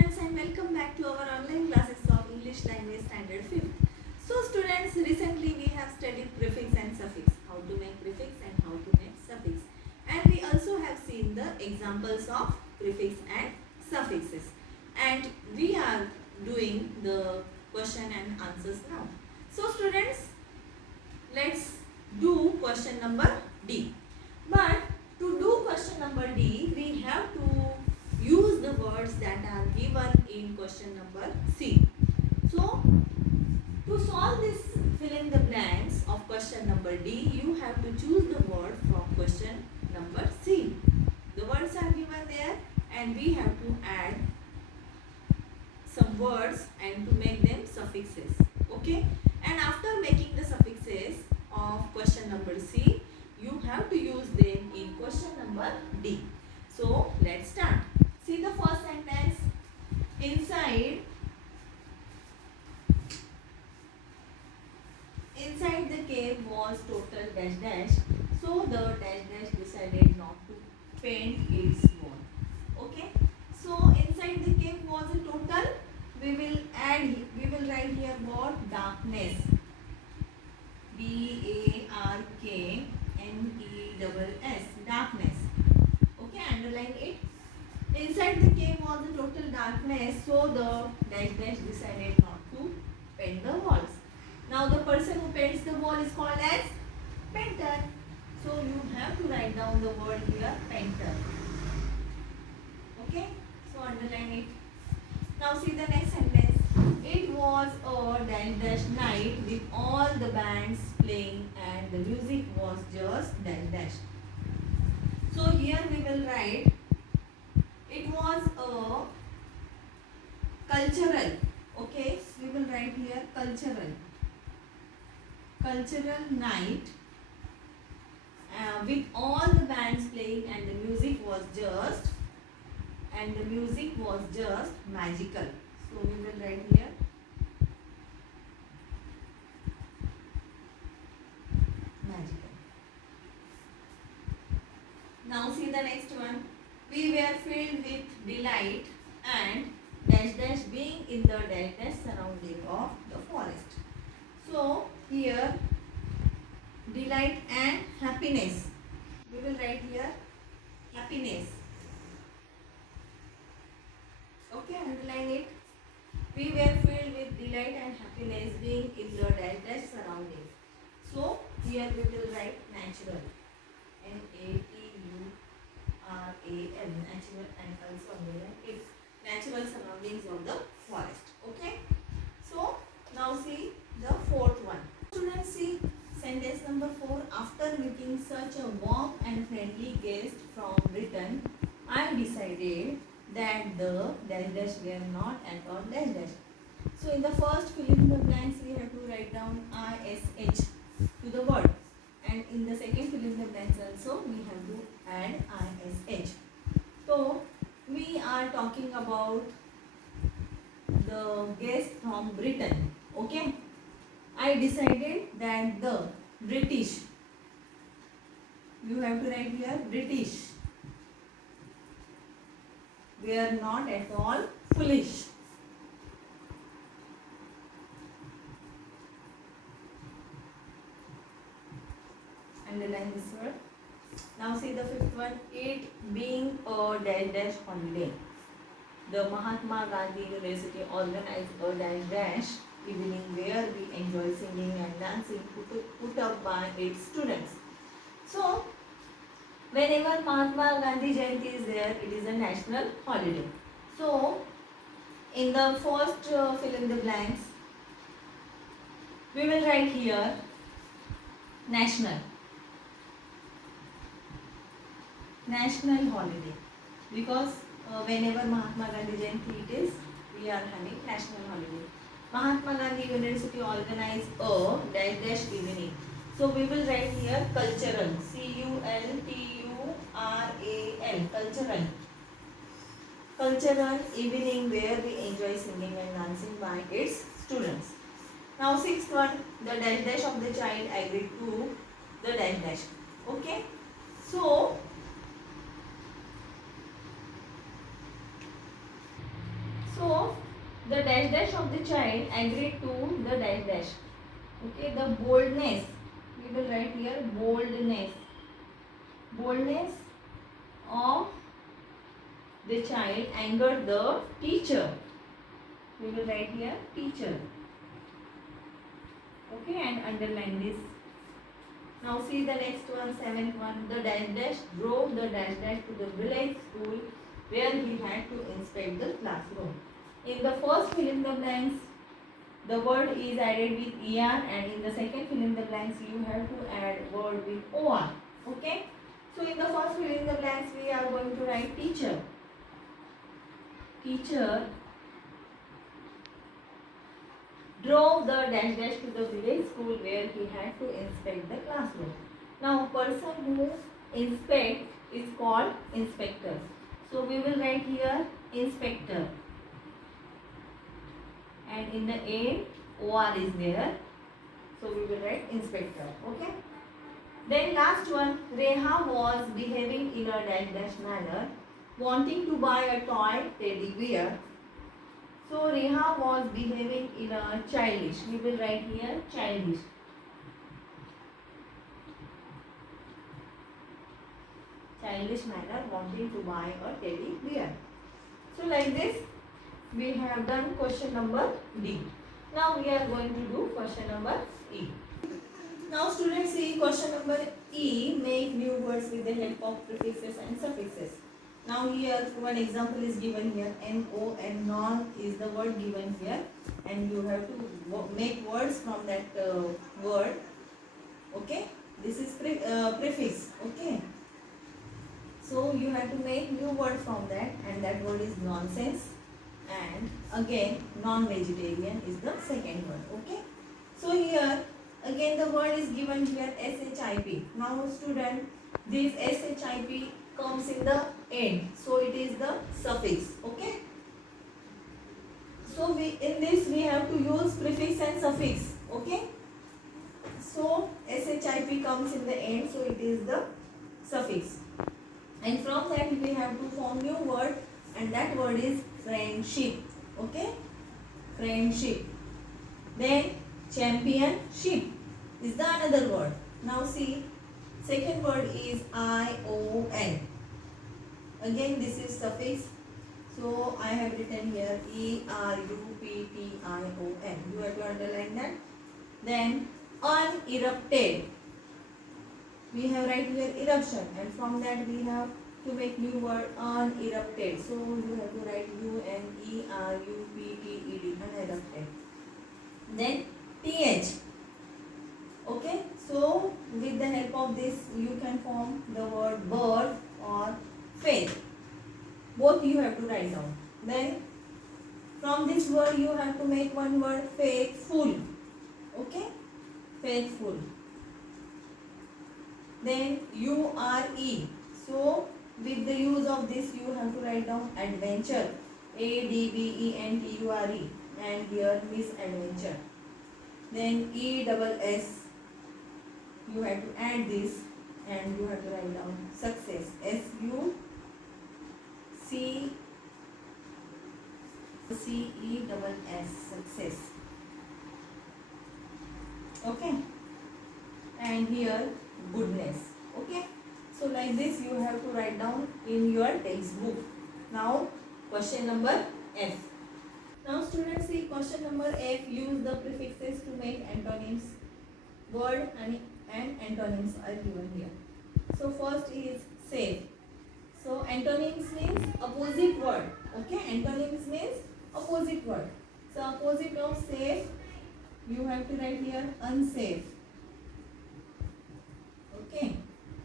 students, and welcome back to our online classes of English Language Standard 5th. So students, recently we have studied prefix and suffix, how to make prefix and how to make suffix. And we also have seen the examples of prefix and suffixes. And we are doing the question and answers now. So students, let's do question number D. But to do question number D, we have to use the words that are given in question number C. So, to solve this fill in the blanks of question number D, you have to choose the word from question number C. The words are given there and we have to add some words and to make them suffixes. Okay? And after making the suffixes of question number C, you have to use them in question number D. So, let's start. See the first sentence. Inside the cave was total dash dash. So the dash dash decided not to paint its wall. Okay. So inside the cave was a total. We will write here what? Darkness. DARKNESS. Darkness. Okay, underline it. Inside the cave was a total darkness, so the dash dash decided not to paint the walls. Now the person who paints the wall is called as painter. So you have to write down the word here, painter. Okay, so underline it. Now see the next sentence. It was a dash dash night with all the bands playing and the music was just dash dash. So here we will write it was a cultural. Okay, we will write here cultural night with all the bands playing and the music was just magical. So we will write here magical. Now see the next one. We were filled with delight and dash dash being in the dash dash surrounding of the forest. So here delight and happiness. We will write here happiness. Okay, underline it. We were filled with delight and happiness being in the dash dash surrounding. So here we will write natural. NATURAL, natural, and also underline it. Natural surroundings of the forest. Okay. So now see the fourth one. Students, see sentence number 4. After meeting such a warm and friendly guest from Britain, I decided that the dash dash were not at all dash dash. So in the first fill in the blanks we have to write down ISH to the word. And in the second fill in the blanks also we have to add ISH. So we are talking about the guest from Britain. Okay. I decided that the British. You have to write here British. We are not at all foolish. Underline this word. Now see the fifth one. It being a dash dash holiday. The Mahatma Gandhi University organized a dash dash evening where we enjoy singing and dancing put up by its students. So whenever Mahatma Gandhi Jayanti is there, it is a national holiday. So in the first fill in the blanks, we will write here national holiday, because whenever Mahatma Gandhi Jayanti it is, we are having national holiday. Mahatma Gandhi University organized a dash dash evening. So we will write here cultural, CULTURAL, cultural evening where we enjoy singing and dancing by its students. Now sixth one, the dash dash of the child agreed to the dash dash. Okay. So So the dash dash of the child agreed to the dash dash. Okay, the boldness. We will write here boldness. Boldness of the child angered the teacher. We will write here teacher. Okay, and underline this. Now see the next one, seventh one. The dash dash drove the dash dash to the village school where he had to inspect the classroom. In the first fill in the blanks, the word is added with er, and in the second fill in the blanks you have to add word with or. Okay. So in the first fill in the blanks we are going to write teacher. Teacher drove the dash dash to the village school where he had to inspect the classroom. Now person who inspect is called inspector. So we will write here inspector. And in the end or is there. So we will write inspector. Okay. Then last one, Reha was behaving in a dash dash manner, wanting to buy a toy teddy bear. So Reha was behaving in a childish. We will write here childish. Childish manner, wanting to buy a teddy bear. So like this we have done question number D. Now we are going to do question number E. Now students, see question number E. Make new words with the help of prefixes and suffixes. Now here one example is given here. No and non is the word given here, and you have to make words from that word. Okay, this is prefix. Okay, so you have to make new word from that, and that word is nonsense, and again non-vegetarian is the second word. Okay, so here again the word is given here ship. Now student, this ship comes in the end, so it is the suffix. Okay, so we in this we have to use prefix and suffix. Okay, so ship comes in the end, so it is the suffix, and from that we have to form new word, and that word is friendship. Okay, friendship. Then championship is the another word. Now see, second word is ion. Again this is suffix, so I have written here eruption. You have to underline that. Then unerupted, we have write here eruption, and from that we have to make new word unerupted. So you have to write unerupted, unerupted. Then th. Okay, so with the help of this you can form the word bird or faith. Both you have to write down. Then from this word you have to make one word faithful. Okay, faithful. Then ure. So with the use of this you have to write down adventure. adventure, and here misadventure. Then ess. You have to add this, and you have to write down success. success, success. Okay, and here goodness. Okay, so like this you have to write down in your textbook. Now question number F. Now students, see question number F. Use the prefixes to make antonyms. Word and antonyms are given here. So first is safe. So antonyms means opposite word. Okay, antonyms means opposite word. So opposite of safe, you have to write here unsafe. Okay,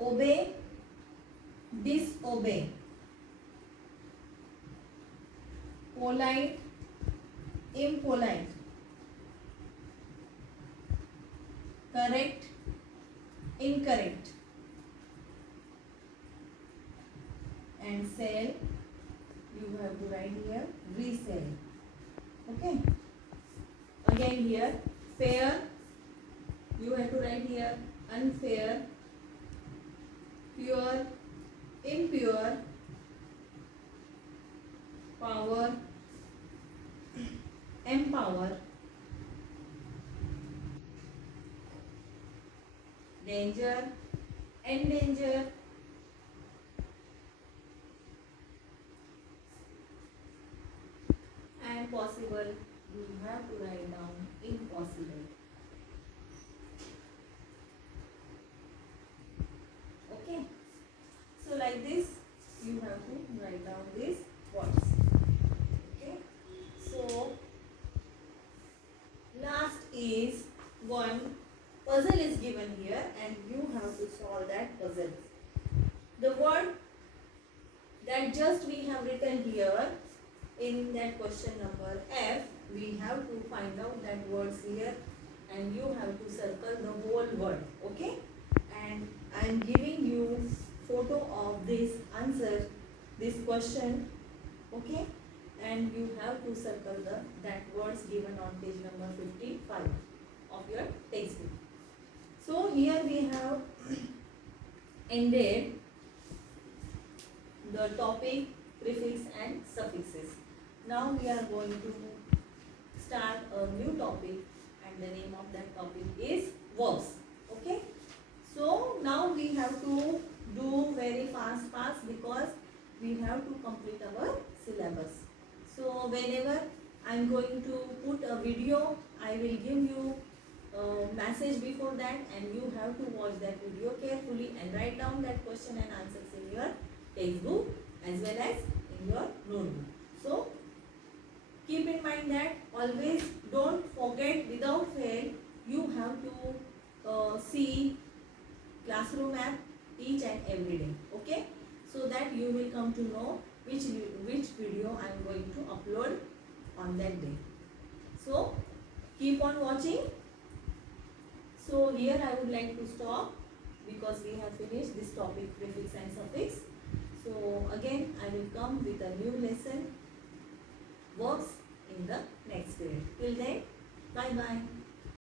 obey, disobey. Polite, impolite. Correct, incorrect. And sell, you have to write here resell. Okay, again here fair, you have to write here unfair. Pure, impure. Power, empower, danger, endanger, and possible. You have to write down impossible. Okay. So like this, you have to write down these words. Okay. So last is one puzzle is given here, and you have to solve that puzzle. The word that just we have written here in that question number F, we have to find out that words here, and you have to circle the whole word. Okay, and I am giving you photo of this answer, this question. Okay, and you have to circle the that words given on page number 55 of your textbook. So here we have ended the topic prefix and suffixes. Now we are going to start a new topic, and the name of that topic is verbs. Okay, so now we have to do very fast because we have to complete our syllabus. So whenever I am going to put a video, I will give you a message before that, and you have to watch that video carefully and write down that question and answers in your textbook as well as in your notebook. So keep in mind that always don't forget, without fail, you have to see classroom app each and every day. Okay, so that you will come to know which video I am going to upload on that day. So keep on watching. So here I would like to stop because we have finished this topic prefix and suffix. So again I will come with a new lesson, verbs, in the next period. Till then, bye bye.